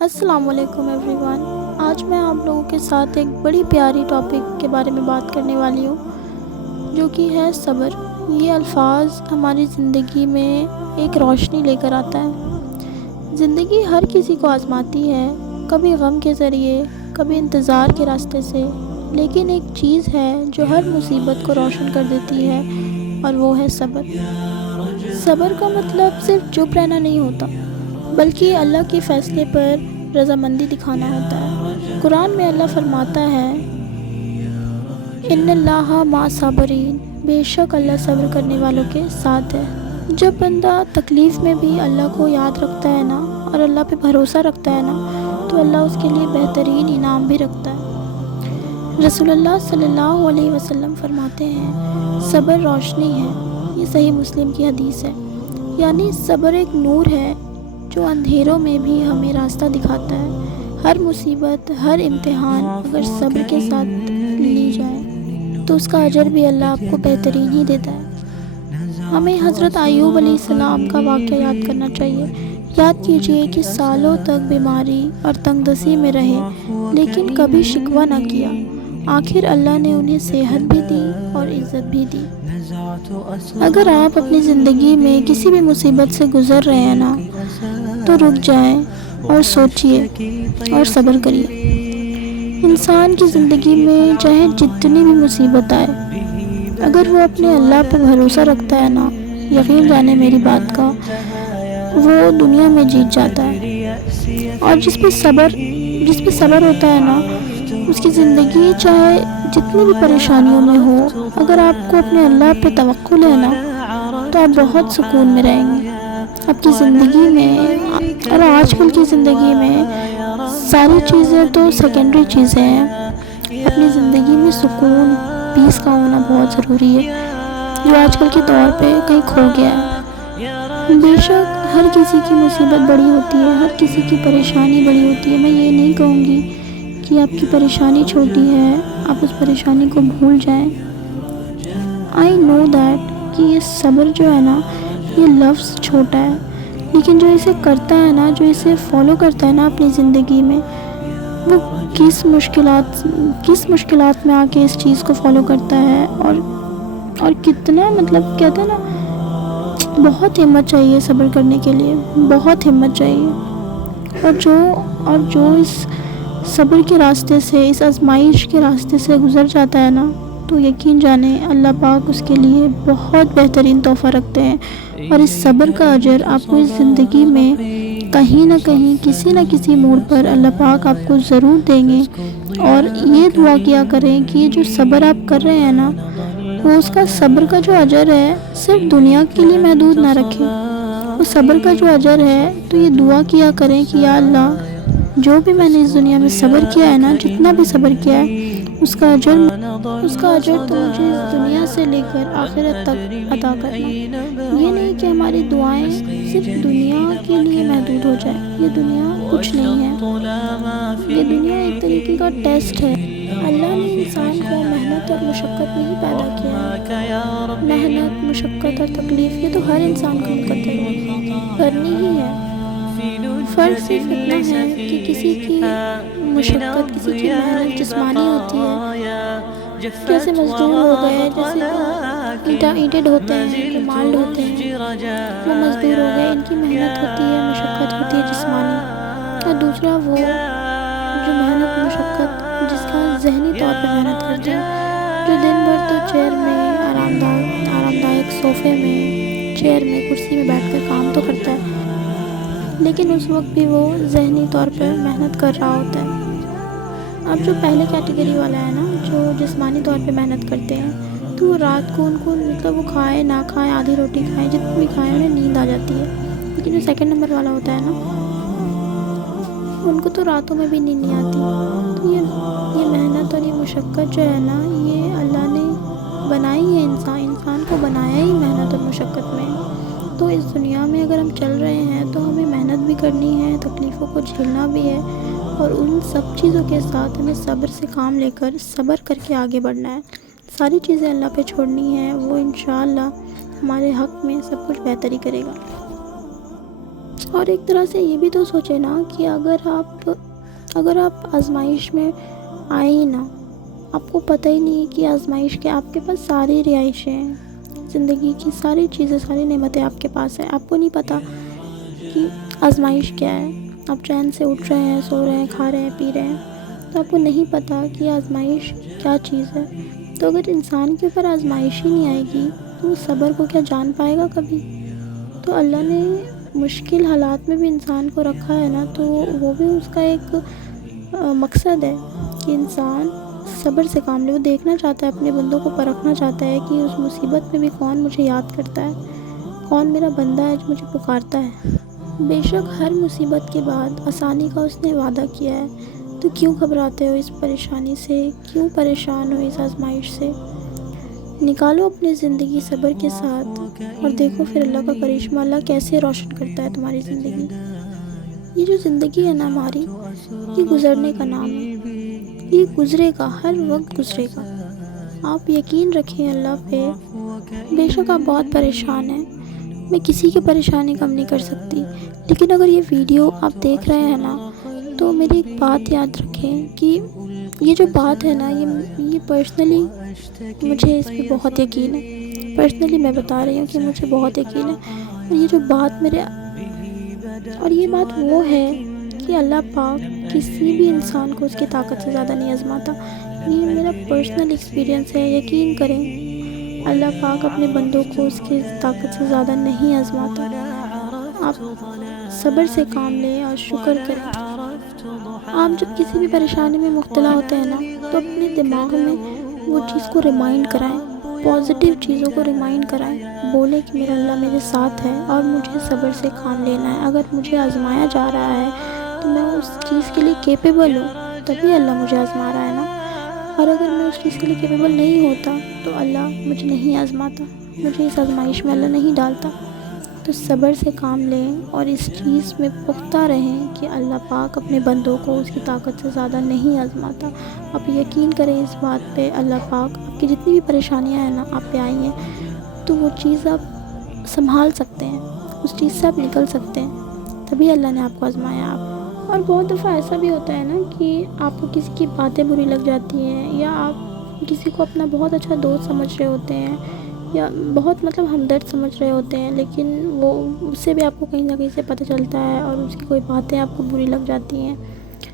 السلام علیکم every one. آج میں آپ لوگوں کے ساتھ ایک بڑی پیاری ٹاپک کے بارے میں بات کرنے والی ہوں، جو کہ ہے صبر۔ یہ الفاظ ہماری زندگی میں ایک روشنی لے کر آتا ہے۔ زندگی ہر کسی کو آزماتی ہے، کبھی غم کے ذریعے، کبھی انتظار کے راستے سے، لیکن ایک چیز ہے جو ہر مصیبت کو روشن کر دیتی ہے، اور وہ ہے صبر۔ صبر کا مطلب صرف چپ رہنا نہیں ہوتا، بلکہ اللہ کے فیصلے پر رضامندی دکھانا ہوتا ہے۔ قرآن میں اللہ فرماتا ہے، ان اللہ مع صابرین، بے شک اللہ صبر کرنے والوں کے ساتھ ہے۔ جب بندہ تکلیف میں بھی اللہ کو یاد رکھتا ہے نا، اور اللہ پہ بھروسہ رکھتا ہے نا، تو اللہ اس کے لیے بہترین انعام بھی رکھتا ہے۔ رسول اللہ صلی اللہ علیہ وسلم فرماتے ہیں، صبر روشنی ہے۔ یہ صحیح مسلم کی حدیث ہے۔ یعنی صبر ایک نور ہے جو اندھیروں میں بھی ہمیں راستہ دکھاتا ہے۔ ہر مصیبت، ہر امتحان اگر صبر کے ساتھ لی جائے تو اس کا اجر بھی اللہ آپ کو بہترین ہی دیتا ہے۔ ہمیں حضرت ایوب علیہ السلام کا واقعہ یاد کرنا چاہیے۔ یاد کیجئے کہ سالوں تک بیماری اور تنگ دستی میں رہے، لیکن کبھی شکوہ نہ کیا۔ آخر اللہ نے انہیں صحت بھی دی اور عزت بھی دی۔ اگر آپ اپنی زندگی میں کسی بھی مصیبت سے گزر رہے ہیں نا، تو رک جائیں اور سوچئے اور صبر کریے۔ انسان کی زندگی میں چاہے جتنی بھی مصیبت آئے، اگر وہ اپنے اللہ پہ بھروسہ رکھتا ہے نا، یقین جانے میری بات کا، وہ دنیا میں جیت جاتا ہے۔ اور جس پہ صبر ہوتا ہے نا، اس کی زندگی چاہے جتنی بھی پریشانیوں میں ہو، اگر آپ کو اپنے اللہ پہ توکل ہے نا، تو آپ بہت سکون میں رہیں گے۔ آپ کی زندگی میں اور آج کل کی زندگی میں ساری چیزیں تو سیکنڈری چیزیں ہیں۔ اپنی زندگی میں سکون، پیس کا ہونا بہت ضروری ہے، جو آج کل کے دور پہ کہیں کھو گیا ہے۔ بے شک ہر کسی کی مصیبت بڑی ہوتی ہے، ہر کسی کی پریشانی بڑی ہوتی ہے۔ میں یہ نہیں کہوں گی کہ آپ کی پریشانی چھوٹی ہے، آپ اس پریشانی کو بھول جائیں۔ آئی نو دیٹ کہ یہ صبر جو ہے نا، یہ لفظ چھوٹا ہے، لیکن جو اسے کرتا ہے نا، جو اسے فالو کرتا ہے نا اپنی زندگی میں، وہ کس مشکلات میں آ کے اس چیز کو فالو کرتا ہے، اور کتنا کہتے ہیں نا، بہت ہمت چاہیے صبر کرنے کے لیے، بہت ہمت چاہیے۔ اور جو اس صبر کے راستے سے، اس آزمائش کے راستے سے گزر جاتا ہے نا، تو یقین جانیں اللہ پاک اس کے لیے بہت بہترین تحفہ رکھتے ہیں، اور اس صبر کا اجر آپ کو اس زندگی میں کہیں نہ کہیں، کسی نہ کسی موڑ پر اللہ پاک آپ کو ضرور دیں گے۔ اور یہ دعا کیا کریں کہ یہ جو صبر آپ کر رہے ہیں نا، وہ اس کا صبر کا جو اجر ہے صرف دنیا کے لیے محدود نہ رکھیں۔ وہ صبر کا جو اجر ہے، تو یہ دعا کیا کریں کہ یا اللہ، جو بھی میں نے اس دنیا میں صبر کیا ہے نا، جتنا بھی صبر کیا ہے، اس کا اجر تو مجھے اس دنیا سے لے کر آخرت تک عطا کرنا۔ یہ نہیں کہ ہماری دعائیں صرف دنیا کے لیے محدود ہو جائیں۔ یہ دنیا کچھ نہیں ہے، یہ دنیا ایک طریقے کا ٹیسٹ ہے۔ اللہ نے انسان کو محنت اور مشقت میں ہی پیدا کیا ہے۔ محنت، مشقت اور تکلیف یہ تو ہر انسان کو مقدر ہے، کرنی ہی ہے۔ فرق صرف اتنا ہے کہ کسی کی مشقت، کسی کی محنت جسمانی ہوتی ہے، جیسے مزدور ہو گئے، جیسے اینٹیں ڈھوتے ہیں، مال ڈھوتے ہیں، وہ مزدور ہو گئے، ان کی محنت ہوتی ہے، مشقت ہوتی ہے جسمانی۔ اور دوسرا وہ جو محنت، مشقت، جس کا ذہنی طور پہ محنت کرتے ہیں، جو دن بھر تو چیئر میں، آرام دائک صوفے میں، چیئر میں، کرسی میں بیٹھ کر کام تو کرتا ہے، لیکن اس وقت بھی وہ ذہنی طور پر محنت کر رہا ہوتا ہے۔ اب جو پہلے کیٹیگری والا ہے نا، جو جسمانی طور پہ محنت کرتے ہیں، تو وہ رات کو ان کو وہ کھائے نہ کھائے، آدھی روٹی کھائیں، جتنی بھی کھائیں، انہیں نیند آ جاتی ہے۔ لیکن جو سیکنڈ نمبر والا ہوتا ہے نا، ان کو تو راتوں میں بھی نیند نہیں آتی۔ تو یہ محنت اور یہ مشقت جو ہے نا، یہ اللہ نے بنائی ہے، انسان کو بنایا ہی محنت اور مشقت میں۔ تو اس دنیا میں اگر ہم چل رہے ہیں تو ہمیں محنت بھی کرنی ہے، تکلیفوں کو جھیلنا بھی ہے، اور ان سب چیزوں کے ساتھ ہمیں صبر سے کام لے کر، صبر کر کے آگے بڑھنا ہے۔ ساری چیزیں اللہ پہ چھوڑنی ہے، وہ انشاءاللہ ہمارے حق میں سب کچھ بہتر ہی کرے گا۔ اور ایک طرح سے یہ بھی تو سوچے نا کہ اگر آپ آزمائش میں آئے ہی نا، آپ کو پتہ ہی نہیں کہ آزمائش کے آپ کے پاس ساری رہائشیں ہیں، زندگی کی ساری چیزیں، ساری نعمتیں آپ کے پاس ہیں، آپ کو نہیں پتہ کہ آزمائش کیا ہے. آپ چین سے اٹھ رہے ہیں، سو رہے ہیں، کھا رہے ہیں، پی رہے ہیں، تو آپ کو نہیں پتہ کہ آزمائش کیا چیز ہے. تو اگر انسان کے اوپر آزمائش ہی نہیں آئے گی تو وہ صبر کو کیا جان پائے گا کبھی؟ تو اللہ نے مشکل حالات میں بھی انسان کو رکھا ہے نا، تو وہ بھی اس کا ایک مقصد ہے کہ انسان صبر سے کام لے. وہ دیکھنا چاہتا ہے، اپنے بندوں کو پرکھنا چاہتا ہے کہ اس مصیبت میں بھی کون مجھے یاد کرتا ہے، کون میرا بندہ ہے جو مجھے پکارتا ہے. بے شک ہر مصیبت کے بعد آسانی کا اس نے وعدہ کیا ہے. تو کیوں گھبراتے ہو اس پریشانی سے؟ کیوں پریشان ہو اس آزمائش سے؟ نکالو اپنی زندگی صبر کے ساتھ اور دیکھو پھر اللہ کا کرشمہ، اللہ کیسے روشن کرتا ہے تمہاری زندگی. یہ جو زندگی ہے نا ہماری، یہ گزرنے کا نام ہے، یہ گزرے گا، ہر وقت گزرے گا. آپ یقین رکھیں اللہ پہ. بے شک آپ بہت پریشان ہیں، میں کسی کی پریشانی کم نہیں کر سکتی، لیکن اگر یہ ویڈیو آپ دیکھ رہے ہیں نا تو میری ایک بات یاد رکھیں کہ یہ جو بات ہے نا، یہ پرسنلی مجھے اس پہ بہت یقین ہے. پرسنلی میں بتا رہی ہوں کہ مجھے بہت یقین ہے. اور یہ جو بات اور یہ بات وہ ہے کہ اللہ پاک کسی بھی انسان کو اس کی طاقت سے زیادہ نہیں آزماتا. یہ میرا پرسنل ایکسپیرینس ہے. یقین کریں، اللہ پاک اپنے بندوں کو اس کی طاقت سے زیادہ نہیں آزماتا. آپ صبر سے کام لیں اور شکر کریں. آپ جب کسی بھی پریشانی میں مبتلا ہوتے ہیں نا تو اپنے دماغ میں وہ چیز کو ریمائنڈ کرائیں، پازیٹیو چیزوں کو ریمائنڈ کرائیں. بولیں کہ میرا اللہ میرے ساتھ ہے اور مجھے صبر سے کام لینا ہے. اگر مجھے آزمایا جا رہا ہے تو میں اس چیز کے لیے کیپیبل ہوں، تبھی اللہ مجھے آزما رہا ہے نا. اور اگر میں اس چیز کے لیے کیپیبل نہیں ہوتا تو اللہ مجھے نہیں آزماتا، مجھے اس آزمائش میں اللہ نہیں ڈالتا. تو صبر سے کام لیں اور اس چیز میں پختہ رہیں کہ اللہ پاک اپنے بندوں کو اس کی طاقت سے زیادہ نہیں آزماتا. آپ یقین کریں اس بات پہ. اللہ پاک آپ کی جتنی بھی پریشانیاں ہیں نا آپ پہ آئی ہیں، تو وہ چیز آپ سنبھال سکتے ہیں، اس چیز سے آپ نکل سکتے ہیں، تبھی اللہ نے آپ کو آزمایا. اور بہت دفعہ ایسا بھی ہوتا ہے نا کہ آپ کو کسی کی باتیں بری لگ جاتی ہیں، یا آپ کسی کو اپنا بہت اچھا دوست سمجھ رہے ہوتے ہیں، یا بہت ہمدرد سمجھ رہے ہوتے ہیں، لیکن وہ اس سے بھی آپ کو کہیں نہ کہیں سے پتہ چلتا ہے اور اس کی کوئی باتیں آپ کو بری لگ جاتی ہیں،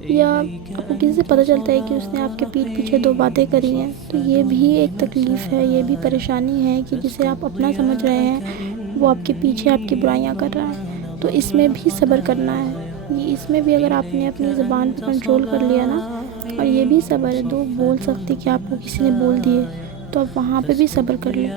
یا آپ کو کسی سے پتہ چلتا ہے کہ اس نے آپ کے پیٹھ پیچھے 2 باتیں کری ہیں. تو یہ بھی ایک تکلیف ہے، یہ بھی پریشانی ہے کہ جسے آپ اپنا سمجھ رہے ہیں وہ آپ کے پیچھے آپ کی برائیاں کر رہا ہے. تو اس میں بھی صبر کرنا ہے. اس میں بھی اگر آپ نے اپنی زبان پہ کنٹرول کر لیا نا، اور یہ بھی صبر ہے. 2 بول سکتے کہ آپ کو کسی نے بول دیے تو آپ وہاں پہ بھی صبر کر لیں.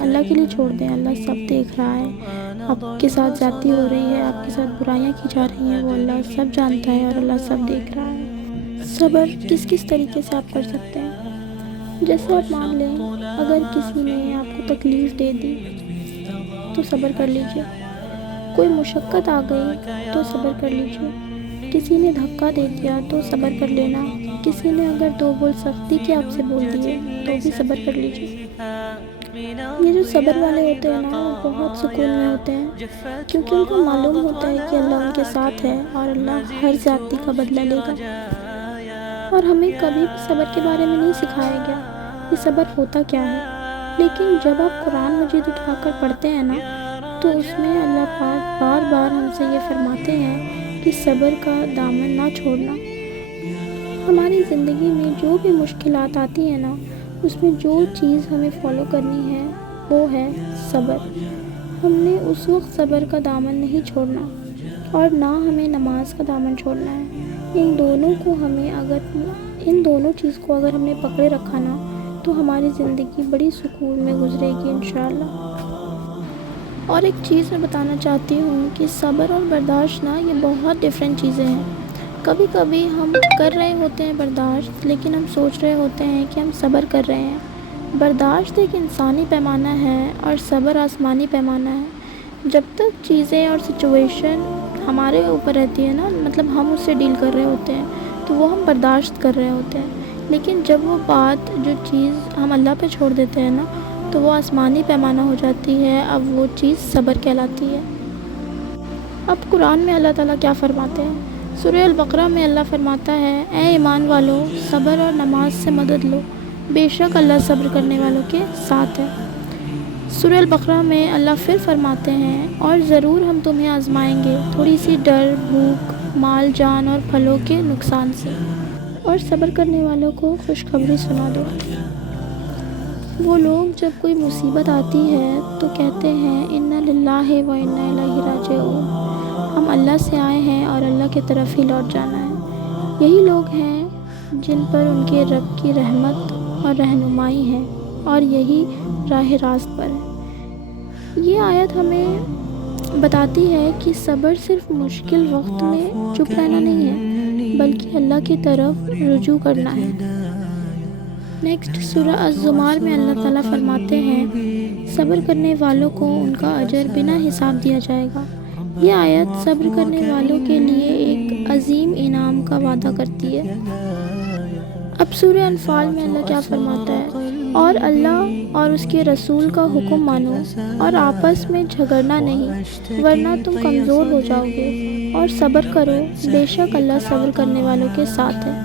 اللہ کے لیے چھوڑ دیں، اللہ سب دیکھ رہا ہے. آپ کے ساتھ زیادتی ہو رہی ہے، آپ کے ساتھ برائیاں کی جا رہی ہیں، وہ اللہ سب جانتا ہے اور اللہ سب دیکھ رہا ہے. صبر کس طریقے سے آپ کر سکتے ہیں؟ جیسے آپ مان لیں اگر کسی نے آپ کو تکلیف دے دی تو صبر کر لیجیے. کوئی مشقت آ گئی تو صبر کر لیجیے. کسی نے دھکا دے دیا تو صبر کر لینا. کسی نے اگر 2 بول سختی کے آپ سے بول دیے تو بھی صبر کر لیجیے. یہ جو صبر والے ہوتے ہیں نا وہ بہت سکون میں ہوتے ہیں، کیونکہ ان کو معلوم ہوتا ہے کہ اللہ ان کے ساتھ ہے اور اللہ ہر زیادتی کا بدلہ لے گا. اور ہمیں کبھی بھی صبر کے بارے میں نہیں سکھایا گیا کہ صبر ہوتا کیا ہے. لیکن جب آپ قرآن مجید اٹھا کر پڑھتے ہیں نا تو اس میں اللہ پاک بار بار ہم سے یہ فرماتے ہیں کہ صبر کا دامن نہ چھوڑنا. ہماری زندگی میں جو بھی مشکلات آتی ہیں نا، اس میں جو چیز ہمیں فالو کرنی ہے وہ ہے صبر. ہم نے اس وقت صبر کا دامن نہیں چھوڑنا اور نہ ہمیں نماز کا دامن چھوڑنا ہے. ان دونوں چیز کو اگر ہم نے پکڑے رکھا نا تو ہماری زندگی بڑی سکون میں گزرے گی انشاءاللہ. اور ایک چیز میں بتانا چاہتی ہوں کہ صبر اور برداشت نا یہ بہت ڈیفرنٹ چیزیں ہیں. کبھی کبھی ہم کر رہے ہوتے ہیں برداشت، لیکن ہم سوچ رہے ہوتے ہیں کہ ہم صبر کر رہے ہیں. برداشت ایک انسانی پیمانہ ہے اور صبر آسمانی پیمانہ ہے. جب تک چیزیں اور سچویشن ہمارے اوپر رہتی ہے نا، ہم اس سے ڈیل کر رہے ہوتے ہیں تو وہ ہم برداشت کر رہے ہوتے ہیں. لیکن جب وہ بات جو چیز ہم اللہ پہ چھوڑ دیتے ہیں نا تو وہ آسمانی پیمانہ ہو جاتی ہے. اب وہ چیز صبر کہلاتی ہے. اب قرآن میں اللہ تعالیٰ کیا فرماتے ہیں؟ سورہ البقرہ میں اللہ فرماتا ہے، اے ایمان والو، صبر اور نماز سے مدد لو، بے شک اللہ صبر کرنے والوں کے ساتھ ہے۔ سورہ البقرہ میں اللہ پھر فرماتے ہیں، اور ضرور ہم تمہیں آزمائیں گے تھوڑی سی ڈر، بھوک، مال، جان اور پھلوں کے نقصان سے، اور صبر کرنے والوں کو خوشخبری سنا دو۔ وہ لوگ جب کوئی مصیبت آتی ہے تو کہتے ہیں، انا للہ و انا الیہ راجعون، ہم اللہ سے آئے ہیں اور اللہ کی طرف ہی لوٹ جانا ہے۔ یہی لوگ ہیں جن پر ان کے رب کی رحمت اور رہنمائی ہے، اور یہی راہ راست پر ہے۔ یہ آیت ہمیں بتاتی ہے کہ صبر صرف مشکل وقت میں چپ رہنا نہیں ہے، بلکہ اللہ کی طرف رجوع کرنا ہے۔ نیکسٹ سورہ الزمر میں اللہ تعالیٰ فرماتے ہیں، صبر کرنے والوں کو ان کا اجر بنا حساب دیا جائے گا۔ یہ آیت صبر کرنے والوں کے لیے ایک عظیم انعام کا وعدہ کرتی ہے۔ اب سورہ انفال میں اللہ کیا فرماتا ہے، اور اللہ اور اس کے رسول کا حکم مانو اور آپس میں جھگڑنا نہیں، ورنہ تم کمزور ہو جاؤ گے، اور صبر کرو، بے شک اللہ صبر کرنے والوں کے ساتھ ہے۔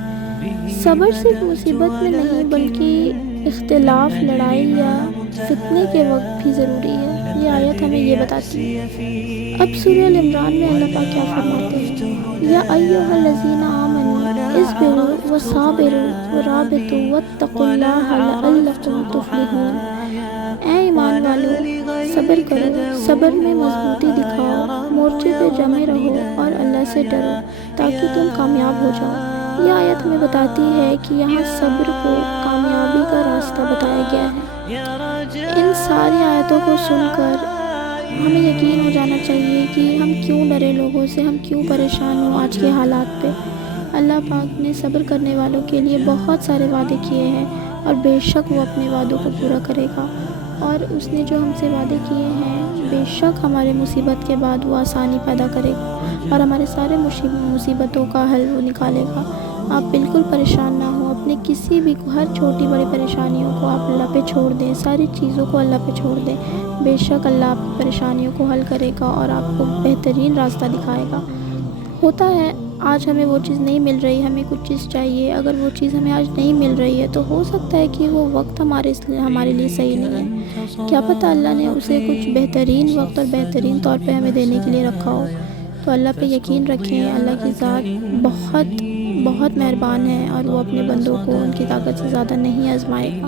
صبر صرف مصیبت میں نہیں بلکہ اختلاف، لڑائی یا فتنے کے وقت بھی ضروری ہے۔ یہ آیت ہمیں یہ بتاتی ہے۔ اب سورہ ال عمران میں اللہ پاک کیا فرماتے ہیں، یا ایھا الذین آمنوا اصبروا وصابروا ورابطوا واتقوا اللہ لعلکم تفلحون۔ اے ایمان والو، صبر کرو، صبر میں مضبوطی دکھاؤ، مورچے پہ جمے رہو اور اللہ سے ڈرو تاکہ تم کامیاب ہو جاؤ۔ یہ آیت ہمیں بتاتی ہے کہ یہاں صبر کو کامیابی کا راستہ بتایا گیا ہے۔ ان ساری آیتوں کو سن کر ہمیں یقین ہو جانا چاہیے کہ ہم کیوں ڈرے لوگوں سے، ہم کیوں پریشان ہوں آج کے حالات پہ۔ اللہ پاک نے صبر کرنے والوں کے لیے بہت سارے وعدے کیے ہیں، اور بے شک وہ اپنے وعدوں کو پورا کرے گا، اور اس نے جو ہم سے وعدے کیے ہیں بے شک ہمارے مصیبت کے بعد وہ آسانی پیدا کرے گا، اور ہمارے سارے مصیبتوں کا حل وہ نکالے گا۔ آپ بالکل پریشان نہ ہوں، اپنے کسی بھی ہر چھوٹی بڑی پریشانیوں کو آپ اللہ پہ چھوڑ دیں، ساری چیزوں کو اللہ پہ چھوڑ دیں، بے شک اللہ آپ کی پریشانیوں کو حل کرے گا اور آپ کو بہترین راستہ دکھائے گا۔ ہوتا ہے آج ہمیں وہ چیز نہیں مل رہی، ہمیں کچھ چیز چاہیے، اگر وہ چیز ہمیں آج نہیں مل رہی ہے تو ہو سکتا ہے کہ وہ وقت ہمارے لیے صحیح نہیں ہے، کیا پتہ اللہ نے اسے کچھ بہترین وقت اور بہترین طور پہ ہمیں دینے کے لیے رکھا ہو۔ تو اللہ پہ یقین رکھیں، اللہ کی ذات بہت بہت مہربان ہے، اور وہ اپنے بندوں کو ان کی طاقت سے زیادہ نہیں آزمائے گا۔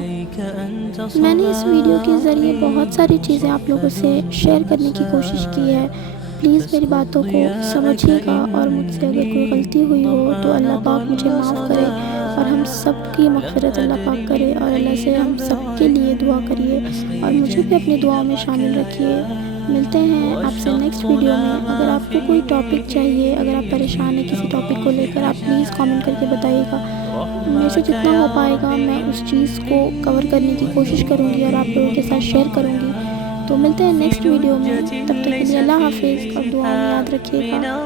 میں نے اس ویڈیو کے ذریعے بہت ساری چیزیں آپ لوگوں سے شیئر کرنے کی کوشش کی ہے، پلیز میری باتوں کو سمجھیے گا، اور مجھ سے اگر کوئی غلطی ہوئی ہو تو اللہ پاک مجھے معاف کرے، اور ہم سب کی مغفرت اللہ پاک کرے، اور اللہ سے ہم سب کے لیے دعا کریے، اور مجھے بھی اپنی دعاؤں میں شامل رکھیے۔ ملتے ہیں آپ سے نیکسٹ ویڈیو میں۔ اگر آپ کو کوئی ٹاپک چاہیے، اگر آپ پریشان ہیں کسی ٹاپک کو لے کر، آپ پلیز کامنٹ کر کے بتائیے گا، میرے سے جتنا ہو پائے گا میں اس چیز کو کور کرنے کی کوشش کروں گی اور آپ لوگوں کے ساتھ شیئر کروں گی۔ تو ملتے ہیں نیکسٹ ویڈیو میں، تب تک کے لیے اللہ حافظ، اور دعاؤں میں یاد رکھیے گا۔